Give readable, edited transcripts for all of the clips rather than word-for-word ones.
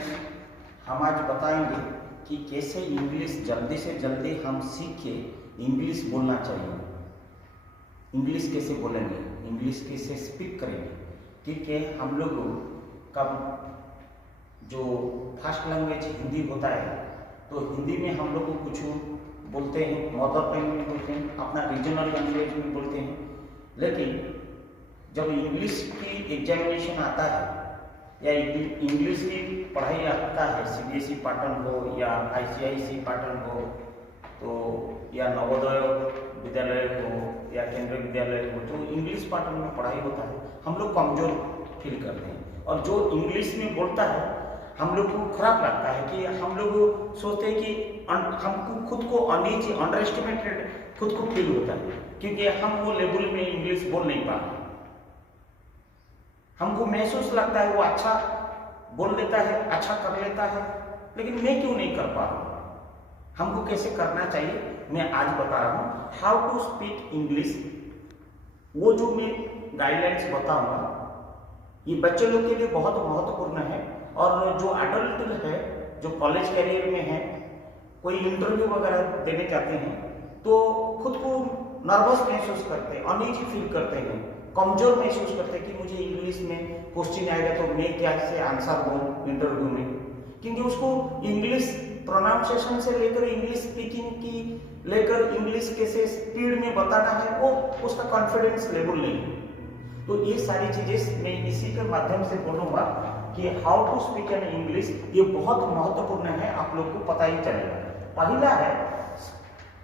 Friends, हम आज बताएंगे कि कैसे इंग्लिश जल्दी से जल्दी हम सीख के इंग्लिश बोलना चाहिए। इंग्लिश कैसे बोलेंगे, इंग्लिश कैसे स्पीक करेंगे, क्योंकि हम लोग का जो फर्स्ट लैंग्वेज हिंदी होता है, तो हिंदी में हम लोग कुछ बोलते हैं, मदर टंग में बोलते हैं, अपना रीजनल लैंग्वेज में बोलते हैं। लेकिन जब इंग्लिश की एग्जामिनेशन आता है या इंग्लिश की पढ़ाई आता है, सीबीएसई पैटर्न हो या आईसीआईसी पैटर्न हो, तो या नवोदय विद्यालय हो या केंद्रीय विद्यालय हो, तो इंग्लिश पैटर्न में पढ़ाई होता है, हम लोग कमजोर फील करते हैं। और जो इंग्लिश में बोलता है हम लोग को खराब लगता है कि हम लोग सोचते हैं कि हमको खुद को अनईजी, अंडर एस्टिमेटेड खुद को फील होता है, क्योंकि हम वो लेवल में इंग्लिश बोल नहीं पा रहे। हमको महसूस लगता है वो अच्छा बोल लेता है, अच्छा कर लेता है, लेकिन मैं क्यों नहीं कर पा रहा हूँ। हमको कैसे करना चाहिए मैं आज बता रहा हूँ, हाउ टू स्पीक इंग्लिश। वो जो मैं गाइडलाइंस बताऊंगा ये बच्चे लोग के लिए बहुत महत्वपूर्ण है। और जो एडल्ट है, जो कॉलेज कैरियर में है, कोई इंटरव्यू वगैरह देने जाते हैं, तो खुद को नर्वस महसूस करते हैं, अनईजी फील करते हैं, कमजोर महसूस करते हैं कि मुझे इंग्लिश में क्वेश्चन आएगा तो मैं क्या से आंसर दूं इंटरव्यू में, क्योंकि उसको इंग्लिश प्रोनाउंसिएशन से लेकर इंग्लिश स्पीकिंग की लेकर इंग्लिश कैसे स्पीड में बताना है, वो उसका कॉन्फिडेंस लेवल नहीं है। तो ये सारी चीजें मैं इसी के माध्यम से बोलूंगा कि how to speak in English, ये बहुत महत्वपूर्ण है, आप लोग को पता ही चलेगा। पहला है,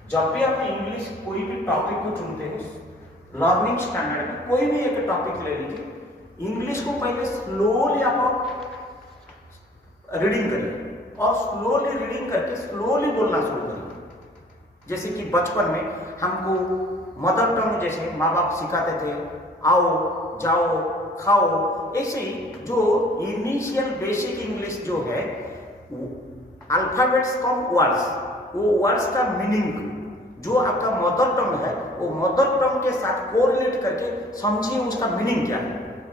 जब भी आप इंग्लिश कोई भी टॉपिक को चुनते हो, लर्निंग स्टैंडर्ड में कोई भी एक टॉपिक ले लीजिए, इंग्लिश को पहले स्लोली आप रीडिंग करिए और स्लोली रीडिंग करके स्लोली बोलना शुरू करिए। जैसे कि बचपन में हमको मदर टंग जैसे माँ बाप सिखाते थे, आओ जाओ खाओ, ऐसे ही जो इनिशियल बेसिक इंग्लिश जो है, अल्फाबेट्स कम वर्ड्स, वो वर्ड्स का मीनिंग जो आपका मदर टंग है, वो मदर टंग के साथ कोरिलेट करके समझिए उसका मीनिंग क्या है।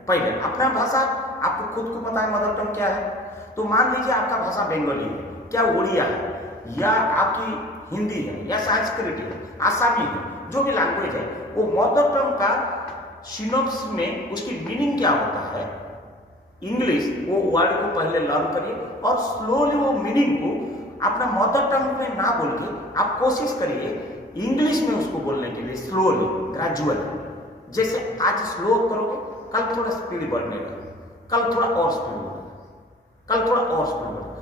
पहले अपना भाषा, आपको खुद को पता है मदर टंग क्या है, तो मान लीजिए आपका भाषा बंगाली है, क्या उड़िया है या आपकी हिंदी है या संस्कृत है, आसामी है, जो भी लैंग्वेज है, वो मदर टंग का सिनोप्स में उसकी मीनिंग क्या होता है, इंग्लिश वो वर्ड को पहले लर्न करिए और स्लोली वो मीनिंग को अपना मदर टंग में ना बोल के आप कोशिश करिए इंग्लिश में उसको बोलने के लिए, स्लोली ग्रेजुअली। जैसे आज स्लो करोगे, कल थोड़ा स्पीड बढ़ने लगे, कल थोड़ा और स्पीड बढ़ेगा, कल थोड़ा और स्पीड बढ़ेगा,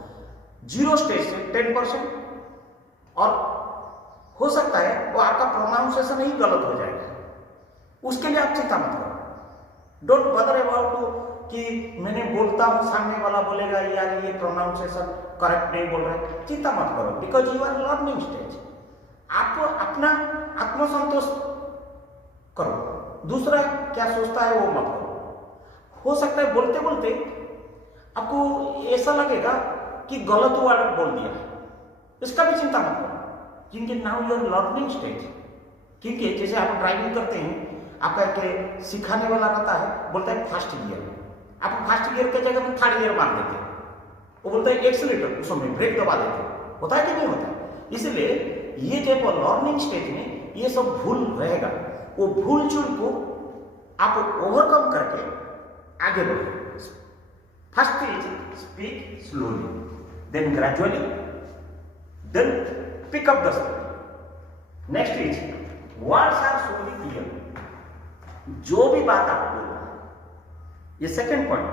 0 स्टेज से 10%। और हो सकता है वो आपका प्रोनाउंसिएशन ही गलत हो जाएगा, उसके लिए आप चिंता मत करो। डोंट बदर अबाउट कि मैंने बोलता हूं, सामने वाला बोलेगा यार ये प्रोनाउंसिएशन करेक्ट नहीं बोल रहे, चिंता मत करो, because you are learning stage. आप अपना आत्मसंतोष करो, दूसरा क्या सोचता है वो मत करो। हो सकता है बोलते बोलते आपको ऐसा लगेगा कि गलत वर्ड बोल दिया, इसका भी चिंता मत करो, क्योंकि now you are learning stage. क्योंकि जैसे आप ड्राइविंग करते हैं, आपका के सिखाने वाला रहता है, बोलता है फर्स्ट गियर, आप फर्स्ट गियर के जगह में थर्ड गियर मार देते हैं, वो बोलता है एक्सीलेटर, उस समय ब्रेक दबा देते हैं, होता है कि नहीं होता। इसलिए ये जब लर्निंग स्टेज में ये सब भूल रहेगा, वो भूल चूक को आप ओवरकम करके आगे बढ़ो। First is speak slowly, then gradually, then pick up the speed. Next is words are solely clear. जो भी बात आप बोल रहे हैं, ये सेकंड पॉइंट,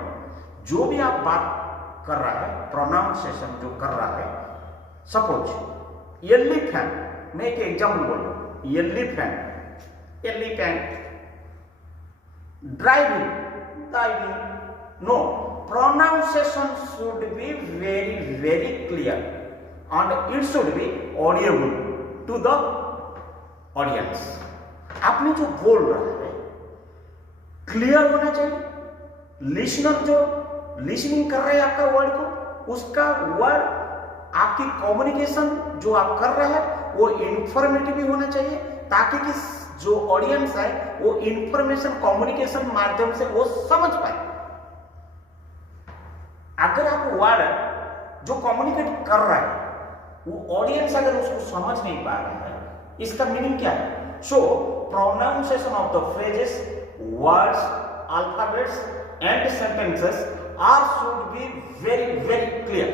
जो भी आप बात कर रहा है, प्रोनाउंसिएशन जो कर रहा है, सपोज एलिफेंट, मैं एक एग्जाम्पल बोल रहा हूं, elephant, elephant, driving, driving, no, pronunciation should be very very clear and it should be audible to the audience। आपने जो बोल रहा है क्लियर होना चाहिए, लिसनर जो लिसनिंग कर रहे हैं आपका वर्ड को, उसका वर्ड, आपकी कम्युनिकेशन जो आप कर रहे हैं वो इंफॉर्मेटिव भी होना चाहिए, ताकि कि जो ऑडियंस है वो इंफॉर्मेशन कम्युनिकेशन माध्यम से वो समझ पाए। अगर आप वर्ड जो कम्युनिकेट कर रहा है वो ऑडियंस अगर उसको समझ नहीं पा रहा है, इसका मीनिंग क्या है? So pronunciation of the phrases, words, alphabets and sentences are should be very very clear.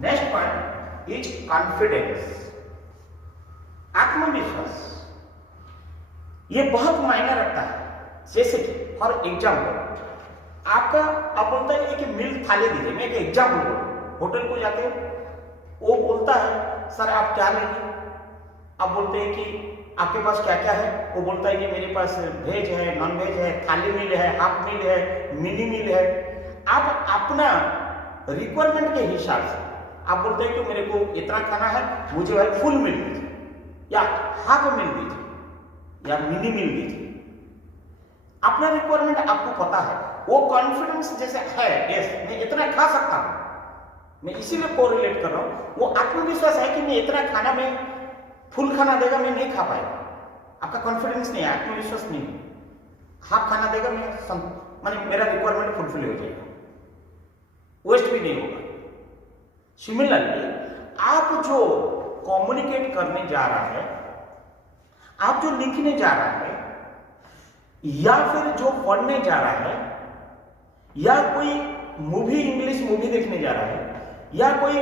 Next point is confidence, आत्मविश्वास. ये बहुत मायने रखता है. जैसे कि फॉर एग्जाम्पल आपका आप बोलता है कि मिल थाली दीजिए. मैं एक एग्जाम्पल बोलूं, होटल को जाके वो बोलता है सर आप क्या लेंगे? आप बोलते हैं कि आपके पास क्या क्या है? वो बोलता है कि मेरे पास वेज है, नॉन वेज है, थाली मील है, हाफ मील है, मिनी मील है. आप अपना रिक्वायरमेंट के हिसाब से आप बोलते हैं कि मेरे को इतना खाना है, मुझे भाई फुल मील दीजिए या हाफ मील दीजिए या मिनी मील दीजिए. अपना रिक्वायरमेंट आपको पता है. वो कॉन्फिडेंस जैसे है, यस मैं इतना खा सकता हूं, मैं इसीलिए कोरिलेट कर रहा हूं. वो आत्मविश्वास है कि मैं इतना खाना में फुल खाना देगा मैं नहीं खा पाएगा. आपका कॉन्फिडेंस नहीं है, आत्मविश्वास नहीं है. हाफ खाना देगा मैं माने मेरा रिक्वायरमेंट फुलफिल हो जाएगा, वेस्ट भी नहीं होगा. सिमिलरली आप जो कम्युनिकेट करने जा रहा है, आप जो लिखने जा रहा है, या फिर जो पढ़ने जा रहा है, या कोई मूवी इंग्लिश मूवी देखने जा रहा है, या कोई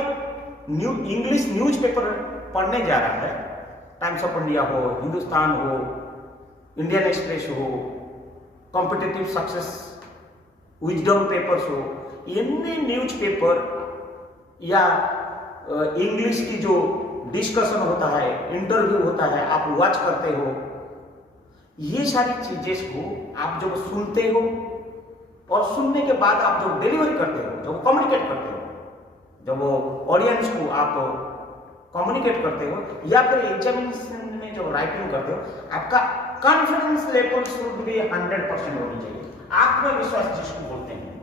इंग्लिश न्यूज़पेपर पढ़ने जा रहा है, टाइम्स ऑफ इंडिया हो, हिंदुस्तान हो, इंडियन एक्सप्रेस हो, कॉम्पिटिटिव सक्सेस विजडम पेपर्स हो, एनी न्यूज़पेपर या इंग्लिश की जो डिस्कशन होता है, इंटरव्यू होता है, आप वॉच करते हो. ये सारी चीजें को आप जब सुनते हो और सुनने के बाद आप जो डिलीवर करते हो, जब कम्युनिकेट करते हो, जब ऑडियंस को आप कम्युनिकेट करते हो, या फिर एग्जामिनेशन में जब राइटिंग करते हो, आपका कॉन्फिडेंस लेवल शुड बी 100% होनी चाहिए. आत्मविश्वास जिसको बोलते हैं,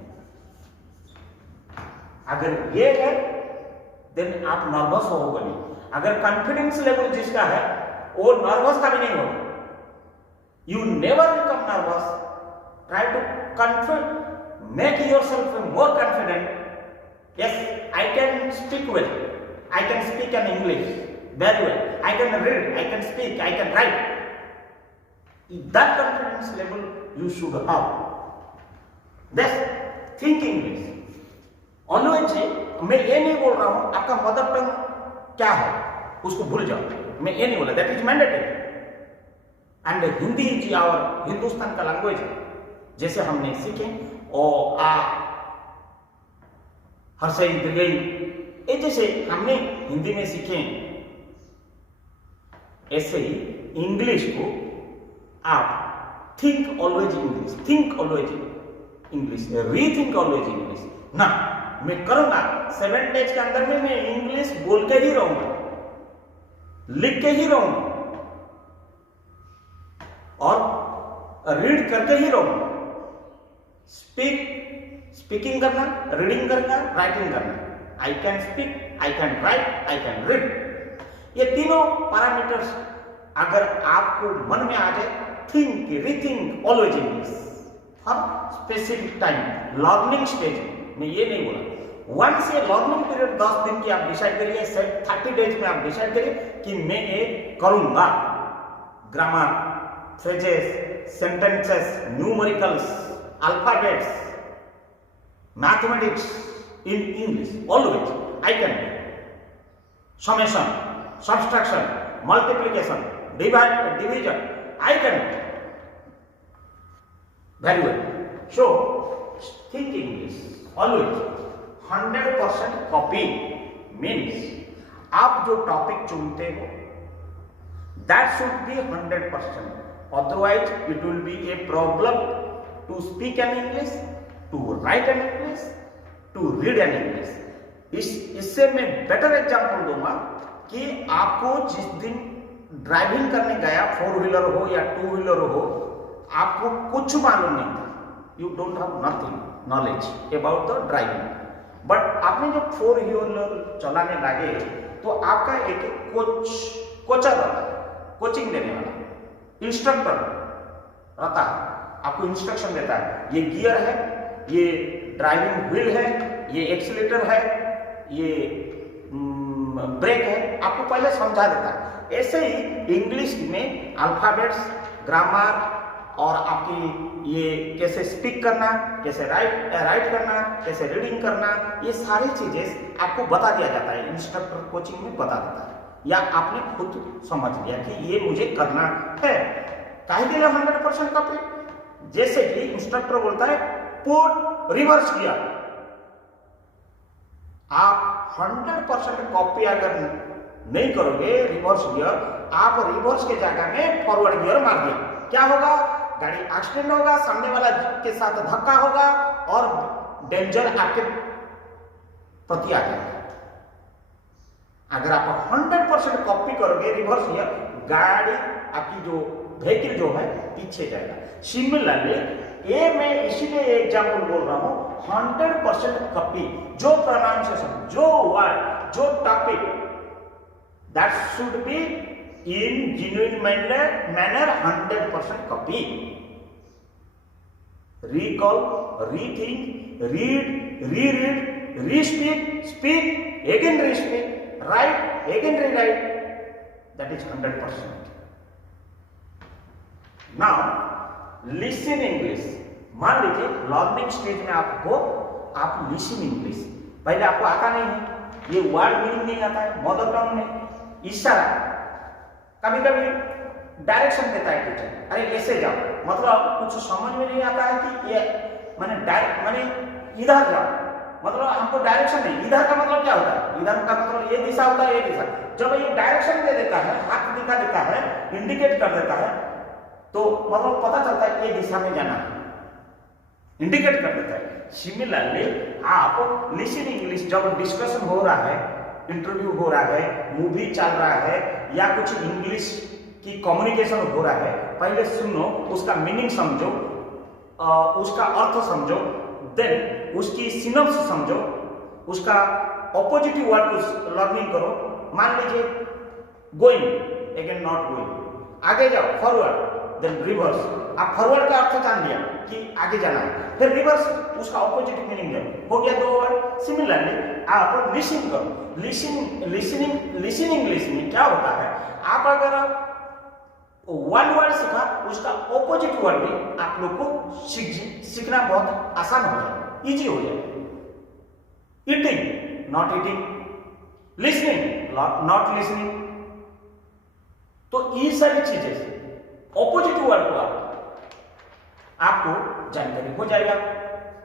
अगर ये है देन आप नर्वस होगा नहीं. अगर कॉन्फिडेंस लेवल जिसका है वो नर्वस का भी नहीं होगा. You never become nervous. Try to make yourself more confident. Yes, I can speak well. I can speak in English very well. I can read, I can speak, I can write. That confidence level you should have. That's think English. Always मैं ये नहीं बोल रहा हूं आपका mother tongue क्या है उसको भूल जाओ. मैं ये नहीं बोला, that is mandatory. And Hindi is our Hindustan का लैंग्वेज है. जैसे हमने सीखे ओ आ हर्षई दीर्घई, ये जैसे हमने हिंदी में सीखे, ऐसे ही इंग्लिश को आप think always English, think always English, rethink always English. ना मैं करूंगा 7 डेज के अंदर में मैं इंग्लिश बोल के ही रहूंगा, लिख के ही रहूंगा और रीड करके ही रहूंगा. स्पीकिंग करना, रीडिंग करना, राइटिंग करना. I can speak, I can write, I can read. ये तीनों पैरामीटर्स अगर आपको मन में आ जाए, think, rethink always English for specific time. Learning stage में ये नहीं बोला. वंस ये लर्निंग पीरियड 10 दिन की आप डिसाइड करिए, 30 डेज में आप डिसाइड करिए कि मैं ये करूंगा. Grammar, phrases, sentences, numericals, alphabets, mathematics in English always I can. Summation, subtraction, multiplication, division I can very well. So think English always. 100% copy means आप जो टॉपिक चुनते हो that should be 100%. Otherwise it will be a problem to speak an English, to write an English, to read an English. इससे मैं better example दूंगा कि आपको जिस दिन ड्राइविंग करने गया, 4 व्हीलर हो या 2 व्हीलर हो, आपको कुछ मालूम नहीं था. You don't have nothing knowledge about the driving. But आपने जब 4 व्हीलर चलाने लगे तो आपका एक कोचर रहता है, कोचिंग देने वाला इंस्ट्रक्टर रहता है, आपको इंस्ट्रक्शन देता है. ये गियर है, ये ड्राइविंग व्हील है, ये एक्सीलेटर है, ये ब्रेक है, आपको पहले समझा देता है। ऐसे ही इंग्लिश में अल्फाबेट्स, ग्रामर और आपकी ये कैसे स्पीक करना, कैसे राइट करना, कैसे रीडिंग करना, ये सारी चीजें आपको बता दिया जाता है, इंस्ट्रक्टर कोचिंग में बता देता है, या आपने खुद समझ लिया कि ये मुझे करना है। काहे के लिए 100% कॉपी? जैसे कि इंस्ट्रक्टर बोलता है पुट रिवर्स गियर, आप 100% कॉपी अगर नहीं करोगे रिवर्स गियर, आप रिवर्स के जगह में फॉरवर्ड गियर मार दिया, क्या होगा? गाड़ी एक्सीडेंट होगा, सामने वाला के साथ धक्का होगा और डेंजर आपके प्रति आ जाएगा। अगर आप 100% कॉपी करोगे रिवर्स गियर, गाड़ी आपकी जो व्हीकल जो है पीछे जाएगा। सिमिलरली ये मैं इसीलिए एग्जाम्पल बोल रहा हूं, 100% कॉपी, जो प्रोनाउंसिएशन, जो वर्ड, जो topic, that should be in genuine manner 100% copy. Recall, rethink, read, reread, re-speak, speak, again re-speak, write, again rewrite. That is 100%. Now, listen English. मान लीजिए लर्निंग स्टेज में आप लिसन इंग्लिश, पहले आपको आता नहीं है, ये वर्ड मीनिंग नहीं आता है, मदर टंग में इशारा, कभी कभी डायरेक्शन देता है टीचर, अरे ऐसे जाओ, मतलब कुछ समझ में नहीं आता है कि ये मैंने इधर जाओ, मतलब हमको डायरेक्शन नहीं, इधर का मतलब क्या होता है, इधर का मतलब ये दिशा होता है, ये दिशा। जब ये डायरेक्शन दे देता है, हाथ दिखा देता है, इंडिकेट कर देता है, तो मतलब पता चलता है ये दिशा में जाना है, इंडिकेट कर देता है। सिमिलरली आप लिसन इंग्लिश, जब डिस्कशन हो रहा है, इंटरव्यू हो रहा है, मूवी चल रहा है, या कुछ इंग्लिश की कम्युनिकेशन हो रहा है, पहले सुनो, उसका मीनिंग समझो, उसका अर्थ समझो, देन उसकी सिनॉप्स समझो, उसका ऑपोजिटिव वर्ड को लर्निंग करो। मान लीजिए गोइंग, अगेन नॉट गोइंग, आगे जाओ फॉरवर्ड, देन रिवर्स। आप फॉरवर्ड का अर्थ जान लिया कि आगे जाना है, फिर रिवर्स उसका ऑपोजिट मीनिंग है, हो गया दो वर्ड। सिमिलरली आप लिसनिंग करो, लिसनिंग इंग्लिश में क्या होता है, आप अगर वन वर्ड सीखा, उसका ऑपोजिट वर्ड भी आप लोग को सीखना बहुत आसान हो जाए, इजी हो जाए। Eating, not eating, listening, not listening, तो ये सारी चीजें से ऑपोजिट वर्ड को आपको जानकारी हो जाएगा।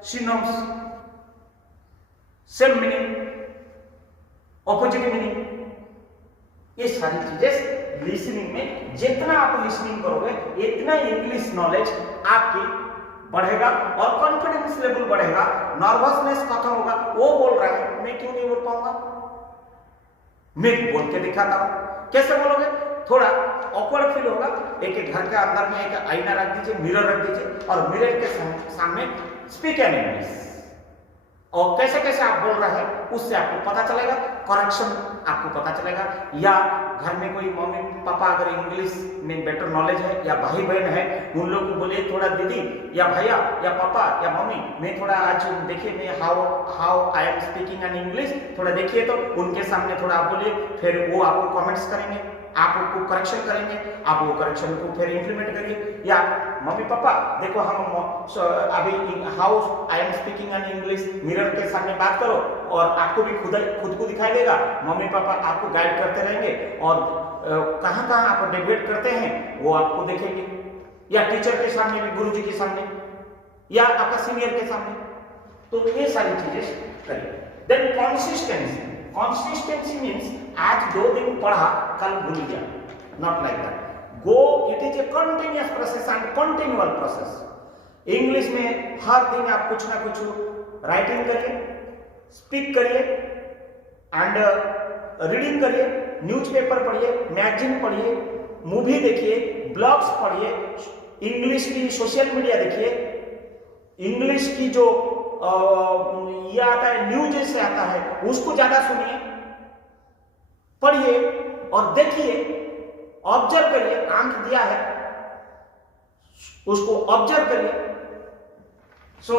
Synonyms, same meaning, opposite meaning, ये सारी चीजें लिसनिंग में, जितना आप लिसनिंग करोगे इतना इंग्लिश नॉलेज आपकी बढ़ेगा और कॉन्फिडेंस लेवल बढ़ेगा, नर्वसनेस खत्म होगा। वो बोल रहा है, मैं क्यों नहीं बोल पाऊंगा, मैं बोल के दिखाता हूं। कैसे बोलोगे? थोड़ा ऑकवर्ड फील होगा, एक घर के अंदर में एक आईना रख दीजिए, मिरर रख दीजिए और मिरर के सामने स्पीक इन इंग्लिश, और कैसे कैसे आप बोल रहे हैं उससे आपको पता चलेगा, करेक्शन आपको पता चलेगा। या घर में कोई मम्मी पापा अगर इंग्लिश में बेटर नॉलेज है, या भाई बहन है, उन लोग को बोलिए थोड़ा दीदी या भैया या पापा या मम्मी, मैं थोड़ा आज देखिए मैं how I am speaking in English, थोड़ा देखिए, तो उनके सामने थोड़ा आप बोलिए, फिर वो आपको कमेंट्स करेंगे, आपको करेक्शन करेंगे, आप वो करेक्शन को फिर इंप्लीमेंट करिए। या मम्मी पापा देखो हम अभी how I am speaking in English, mirror के सामने बात करो और आपको भी खुद को दिखाई देगा, मम्मी पापा आपको गाइड करते रहेंगे और कहाँ कहाँ आप डेविएट करते हैं वो आपको देखेंगे। या टीचर के सामने भी, गुरुजी के सामने, या आपका सीनियर के सामने, तो ये सारी चीजें करिए। देन कंसिस्टेंसी मीन्स आज 2 दिन पढ़ा, कल भूल गया, not like that. Go, it is a continuous process and continual process. English में हर दिन आप कुछ ना कुछ राइटिंग करिए, स्पीक करिए एंड रीडिंग करिए, न्यूज़पेपर पढ़िए, मैगजीन पढ़िए, मूवी देखिए, ब्लॉग्स पढ़िए, इंग्लिश की सोशल मीडिया देखिए, इंग्लिश की जो ये आता है न्यूज से आता है उसको ज्यादा सुनिए, पढ़िए और देखिए, ऑब्जर्व करिए, आंख दिया है उसको ऑब्जर्व करिए, सो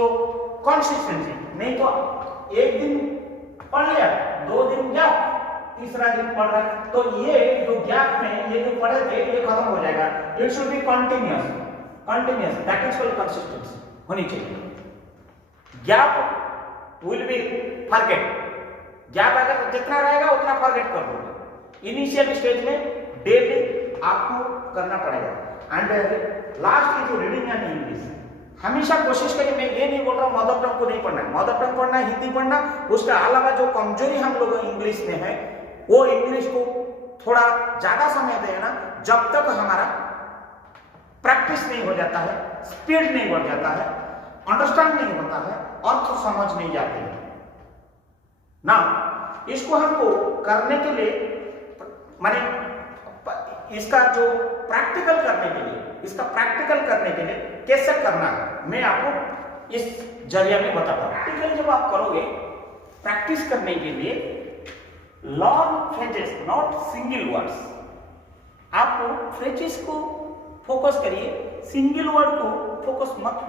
कंसिस्टेंसी, नहीं तो एक दिन पढ़ लिया, 2 दिन गैप, तीसरा दिन पढ़ रहा है, तो ये जो गैप में ये जो पढ़े थे ये खत्म हो जाएगा। It should be continuous, continuous, that is called consistency होनी चाहिए। Gap will be forget, gap अगर जितना रहेगा उतना फॉरगेट कर दोगे। इनिशियल स्टेज में डेली आपको करना पड़ेगा। एंड लास्ट की जो रीडिंग एंड इंग्लिश, हमेशा कोशिश करिए, मैं ये नहीं बोल रहा हूँ मदर टंग को नहीं पढ़ना है, मदर टंग पढ़ना है, हिंदी पढ़ना, उसके अलावा जो कमजोरी हम लोग इंग्लिश में है वो इंग्लिश को थोड़ा ज्यादा समय देना, जब तक हमारा प्रैक्टिस नहीं हो जाता है, स्पीड नहीं बढ़ जाता है, अंडरस्टैंड नहीं होता है, अर्थ समझ नहीं जाते ना। इसको हमको करने के लिए माने इसका जो प्रैक्टिकल करने के लिए, इसका प्रैक्टिकल करने के लिए कैसे करना है मैं आपको इस जरिया में बताता हूं। प्रैक्टिकल जब आप करोगे, प्रैक्टिस करने के लिए long phrases, not single words, आपको फ्रेजेस को फोकस करिए, सिंगल वर्ड को फोकस मत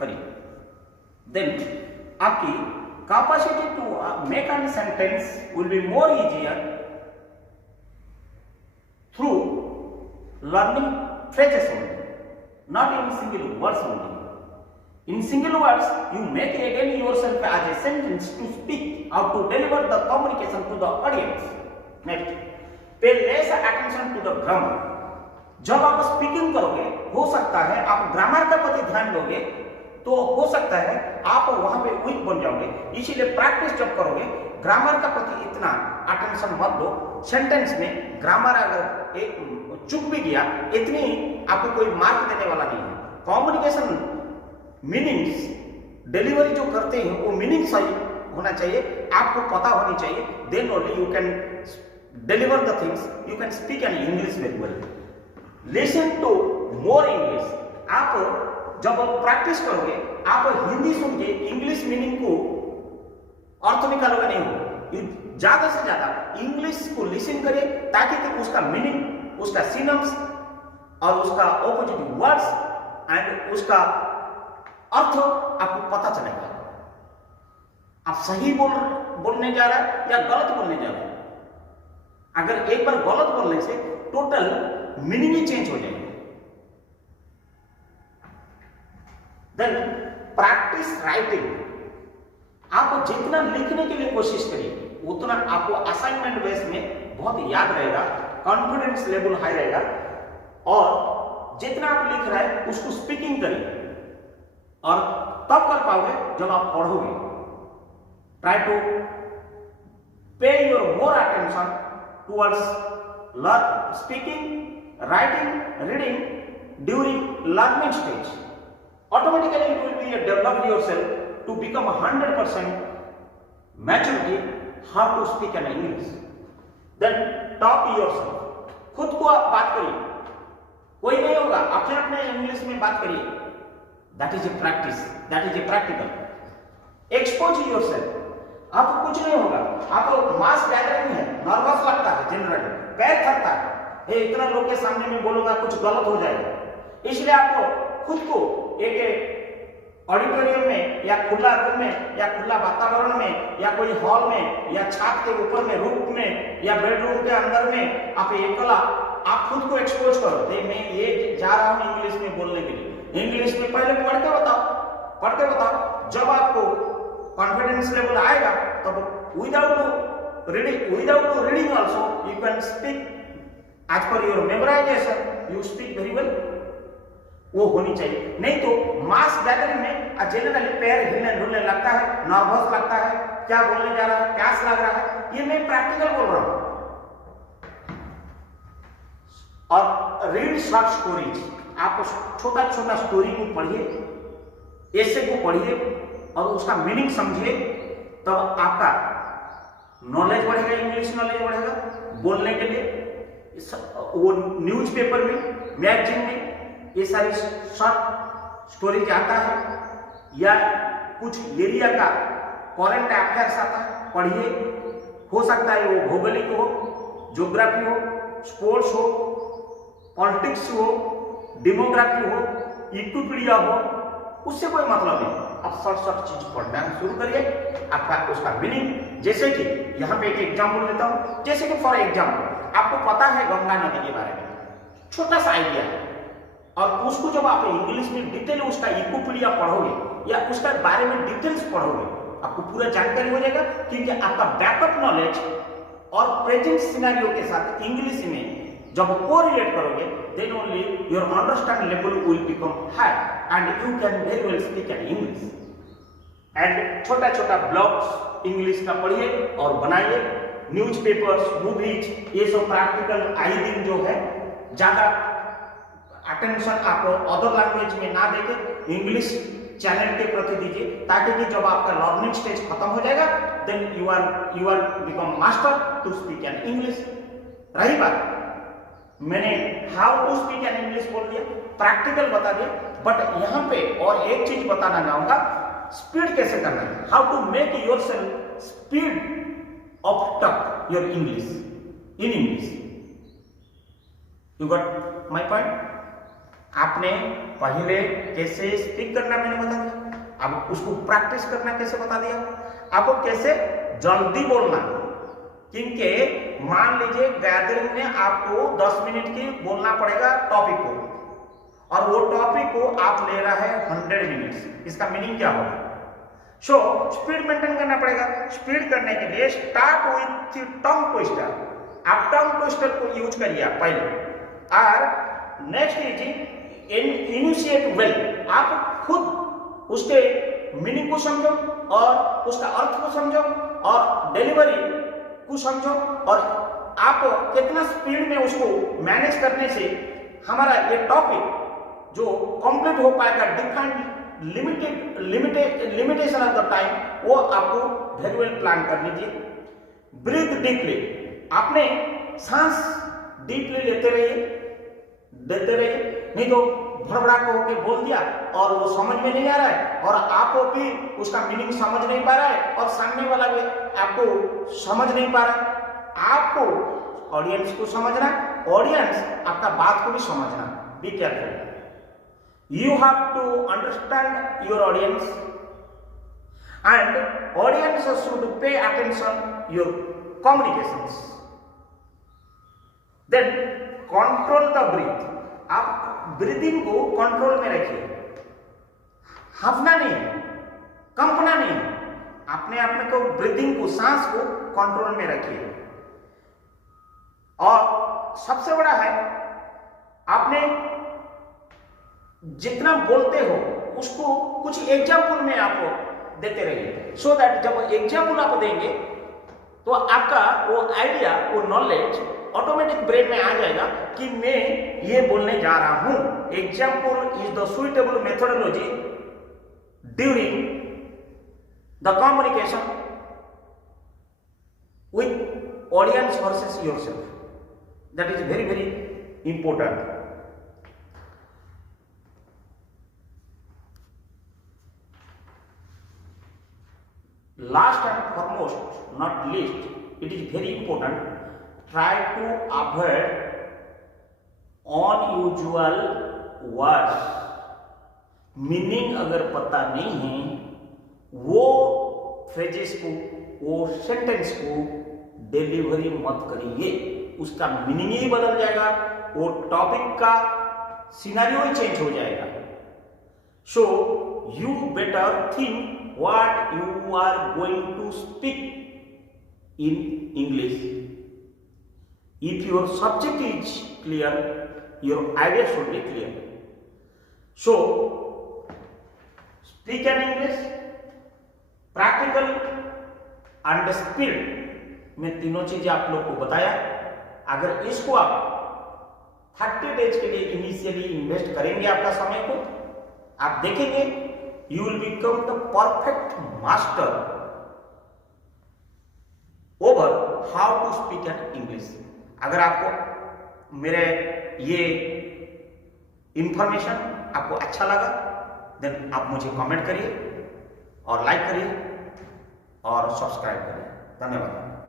करिए। देन आपकी capacity to make an sentence will be more easier through learning phrases only, not in single words only. In single words, you make again yourself as a sentence to speak, how to deliver the communication to the audience. Next, pay less attention to the grammar. जब आप speaking करोगे, हो सकता है आप grammar का प्रति ध्यान दोगे तो हो सकता है आप वहां पे वीक बन जाओगे। इसीलिए प्रैक्टिस जब करोगे, ग्रामर का प्रति इतना अटेंशन मत दो। सेंटेंस में ग्रामर अगर एक चूक भी गया, इतनी आपको कोई मार्क देने वाला नहीं है। कम्युनिकेशन मीनिंग्स डिलीवरी जो करते हैं वो मीनिंग सही होना चाहिए, आपको पता होनी चाहिए, then only you can deliver the things, you can speak an English very well. Listen to more English, आप जब प्रैक्टिस करोगे, आप हिंदी सुन के इंग्लिश मीनिंग को अर्थ निकालोगे नहीं हो, ज्यादा से ज्यादा इंग्लिश को लिसन करिए ताकि उसका मीनिंग, उसका सिनम्स और उसका ऑपोजिट वर्ड्स एंड उसका अर्थ आपको पता चलेगा। आप सही बोलने जा रहा है या गलत बोलने जा रहा है। अगर एक बार गलत बोलने से टोटल मीनिंग ही चेंज हो जाएगा। देन प्रैक्टिस राइटिंग, आप जितना लिखने के लिए कोशिश करिए उतना आपको असाइनमेंट बेस में बहुत याद रहेगा, कॉन्फिडेंस लेवल हाई रहेगा, और जितना आप लिख रहे हैं उसको स्पीकिंग करिए और तब कर पाओगे जब आप पढ़ोगे। ट्राई टू पे your more attention towards speaking, writing, reading during learning stage. Automatically it will be a develop yourself to become 100% maturity how to speak an English. Then talk yourself, खुद को आप बात करिए, कोई नहीं होगा, अपने अपने इंग्लिश में बात करिए। That is a practice, that is a practical. Expose yourself, आपको कुछ नहीं होगा, आपको मास गैदरिंग है, नर्वस लगता है, जनरली पैर थकता है, इतना लोग के सामने में बोलूंगा कुछ गलत हो जाएगा, इसलिए आपको खुद को एक ऑडिटोरियम में या खुला रूम में या खुला वातावरण में या कोई हॉल में या छत के ऊपर में, रूफ में या बेडरूम के अंदर में आप अकेला आप खुद को एक्सपोज करो। मैं ये जा रहा हूं इंग्लिश में बोलने के लिए, इंग्लिश में पहले पढ़ के बताओ। जब आपको कॉन्फिडेंस लेवल आएगा तब without reading also you can speak as per your memorization, you speak very well. वो होनी चाहिए, नहीं तो मास गैदरिंग में जनरली पैर हिलने डुलने लगता है, नर्वस लगता है, क्या बोलने जा रहा है, प्यास लग रहा है। ये मैं प्रैक्टिकल बोल रहा हूं। और रीड शॉर्ट स्टोरीज, आप छोटा छोटा स्टोरी को पढ़िए, ऐसे को पढ़िए और उसका मीनिंग समझिए, तब आपका नॉलेज बढ़ेगा, इंग्लिश नॉलेज बढ़ेगा बोलने के लिए। वो न्यूज़पेपर में, मैगजीन में ये सारी शॉर्ट स्टोरी आता है या कुछ एरिया का करंट अफेयर्स आता है, पढ़िए। हो सकता है वो भौगोलिक हो, ज्योग्राफी हो, स्पोर्ट्स हो, पॉलिटिक्स हो, डेमोग्राफी हो, विकिपीडिया हो, उससे कोई मतलब नहीं। आप शॉर्ट चीज पढ़ना शुरू करिए, आपका उसका मीनिंग। जैसे कि यहाँ पे एक एग्जाम्पल देता हूँ, जैसे कि फॉर एग्जाम्पल आपको पता है गंगा नदी के बारे में छोटा सा आइडिया है, और उसको जब आप इंग्लिश में डिटेल उसका विकिपीडिया पढ़ोगे या उसका बारे में डिटेल्स पढ़ोगे, आपको पूरा जानकारी हो जाएगा, क्योंकि आपका बैकअप नॉलेज और प्रेजेंट सिनेरियो के साथ इंग्लिश में जब कोरिलेट करोगे, then only your understanding level will become high and you can very well speak in English. And छोटा छोटा ब्लॉग्स इंग्लिश का पढ़िए और बनाइए, न्यूज़पेपर्स, मूवीज, ये सब प्रैक्टिकल आई दिन जो है ज्यादा अटेंशन आप अदर लैंग्वेज में ना देके इंग्लिश चैनल के प्रति दीजिए, ताकि कि जब आपका लर्निंग स्टेज खत्म हो जाएगा, then you are become master to speak in English. रही बात, मैंने how to speak in English बोल दिया, प्रैक्टिकल बता दिया, बट यहाँ पे और एक चीज बताना चाहूंगा, स्पीड कैसे करना है, how to make yourself speed of talk your English in English. You got my point? आपने पहले कैसे स्पीक करना मैंने बता दिया, अब उसको प्रैक्टिस करना कैसे बता दिया, आपको कैसे जल्दी बोलना, क्योंकि मान लीजिए गैदरिंग में आपको 10 मिनट की बोलना पड़ेगा टॉपिक को, और वो टॉपिक को आप ले रहा है 100 मिनट्स, इसका मीनिंग क्या होगा? सो स्पीड मेंटेन करना पड़ेगा। स्पीड करने के लिए स्टार्ट विथ टंग ट्विस्टर, आप टंग ट्विस्टर को यूज करिए पहले, और नेक्स्ट इज इनिशिएट वेल, आप खुद उसके मीनिंग को समझो और उसका अर्थ को समझो और डिलीवरी को समझो, और आप कितना स्पीड में उसको मैनेज करने से हमारा ये टॉपिक जो कंप्लीट हो पाएगा, defined limitation of the time, वो आपको वेरी वेल प्लान कर लीजिए। ब्रीथ डीपली, आपने सांस डीपली लेते रहिए, देते रहिए, नहीं तो भड़बड़ा को होके बोल दिया और वो समझ में नहीं आ रहा है, और आपको भी उसका मीनिंग समझ नहीं पा रहा है, और सामने वाला भी आपको समझ नहीं पा रहा है। आपको ऑडियंस को समझना, ऑडियंस आपका बात को भी समझना। Be careful, you have to understand your audience and audience should pay attention your communications. Then control the breath, आप ब्रीदिंग को कंट्रोल में रखिए, हंसना नहीं, कंपना नहीं, अपने आप को ब्रीदिंग को, सांस को कंट्रोल में रखिए। और सबसे बड़ा है, आपने जितना बोलते हो उसको कुछ एग्जाम्पल में आप देते रहिए, सो दैट जब एग्जाम्पल आप देंगे तो आपका वो आइडिया, वो नॉलेज ऑटोमेटिक ब्रेन में आ जाएगा कि मैं ये बोलने जा रहा हूं। Example is the suitable methodology during the communication with audience versus yourself, that is very very important. Last and foremost, not least, it is very important, try to avoid unusual words. Meaning अगर पता नहीं है, वो phrases को, वो sentence को delivery मत करिए, उसका मीनिंग ही बदल जाएगा, वो टॉपिक का सिनेरियो ही चेंज हो जाएगा। So you better think what you are going to speak in English. If your subject is clear, your idea should be clear. So speak in English, practical and speed में तीनों चीजें आप लोग को बताया। अगर इसको आप 30 डेज के लिए इनिशियली इन्वेस्ट करेंगे आपका समय को, आप देखेंगे you will become the perfect master over how to speak in English. अगर आपको मेरे ये इंफॉर्मेशन आपको अच्छा लगा, देन आप मुझे कमेंट करिए और लाइक करिए और सब्सक्राइब करिए। धन्यवाद।